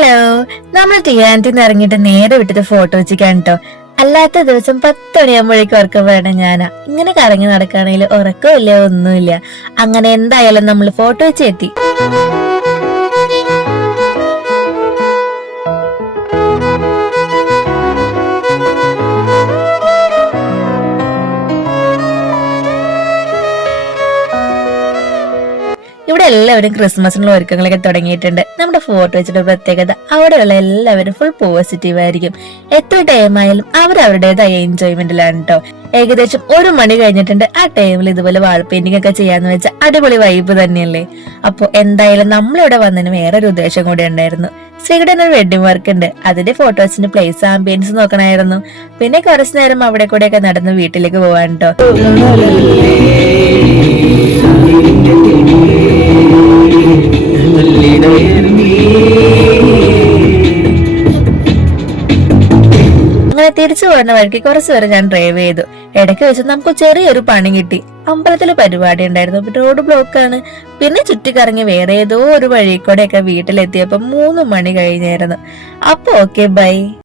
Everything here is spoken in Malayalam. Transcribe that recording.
ഹലോ, നമ്മൾ തീരാനത്തിൽ നിന്ന് ഇറങ്ങിയിട്ട് നേരെ വിട്ടിട്ട് ഫോട്ടോ വെച്ചിക്കാൻ കേട്ടോ. അല്ലാത്ത ദിവസം 10 മണിയാകുമ്പോഴേക്കും ഉറക്കം വരണം ഞാനാ. ഇങ്ങനെ കറങ്ങി നടക്കുകയാണെങ്കിൽ ഉറക്കമില്ല, ഒന്നുമില്ല. അങ്ങനെ എന്തായാലും നമ്മൾ ഫോട്ടോ വെച്ച് എത്തി. ഇവിടെ എല്ലാവരും ക്രിസ്മസിനുള്ള ഒരുക്കങ്ങളൊക്കെ തുടങ്ങിയിട്ടുണ്ട്. നമ്മുടെ ഫോട്ടോ വെച്ചിട്ട് പ്രത്യേകത, അവിടെയുള്ള എല്ലാവരും ഫുൾ പോസിറ്റീവ് ആയിരിക്കും. എത്ര ടൈം ആയാലും അവരവരുടേതായ എൻജോയ്മെന്റിലാണ് കേട്ടോ. ഏകദേശം 1 മണി കഴിഞ്ഞിട്ടുണ്ട്. ആ ടൈമിൽ ഇതുപോലെ വാൾ പെയിന്റിംഗ് ഒക്കെ ചെയ്യാന്ന് വെച്ചാൽ അടിപൊളി വൈബ് തന്നെയല്ലേ. അപ്പൊ എന്തായാലും നമ്മളിവിടെ വന്നതിന് വേറൊരു ഉദ്ദേശം കൂടി ഉണ്ടായിരുന്നു. ശ്രീകുടൻ ഒരു വെഡിങ് വർക്ക് ഉണ്ട്, അതിന്റെ ഫോട്ടോസിന്റെ പ്ലേസ് ആംബിയൻസ് നോക്കണമായിരുന്നു. പിന്നെ കുറച്ചു നേരം അവിടെ കൂടെയൊക്കെ നടന്ന് വീട്ടിലേക്ക് പോവാൻ കേട്ടോ. അങ്ങനെ തിരിച്ചു പോകുന്ന വഴിക്ക് കുറച്ചു പേര് ഞാൻ ഡ്രൈവ് ചെയ്തു. ഇടയ്ക്ക് വെച്ച് നമുക്ക് ചെറിയൊരു പണി കിട്ടി. അമ്പലത്തില് പരിപാടി ഉണ്ടായിരുന്നു, റോഡ് ബ്ലോക്കാണ്. പിന്നെ ചുറ്റിക്കറങ്ങി വേറെ ഏതോ ഒരു വഴി കൂടെയൊക്കെ വീട്ടിലെത്തിയപ്പോ 3 മണി കഴിഞ്ഞായിരുന്നു. അപ്പൊ ഓക്കെ, ബൈ.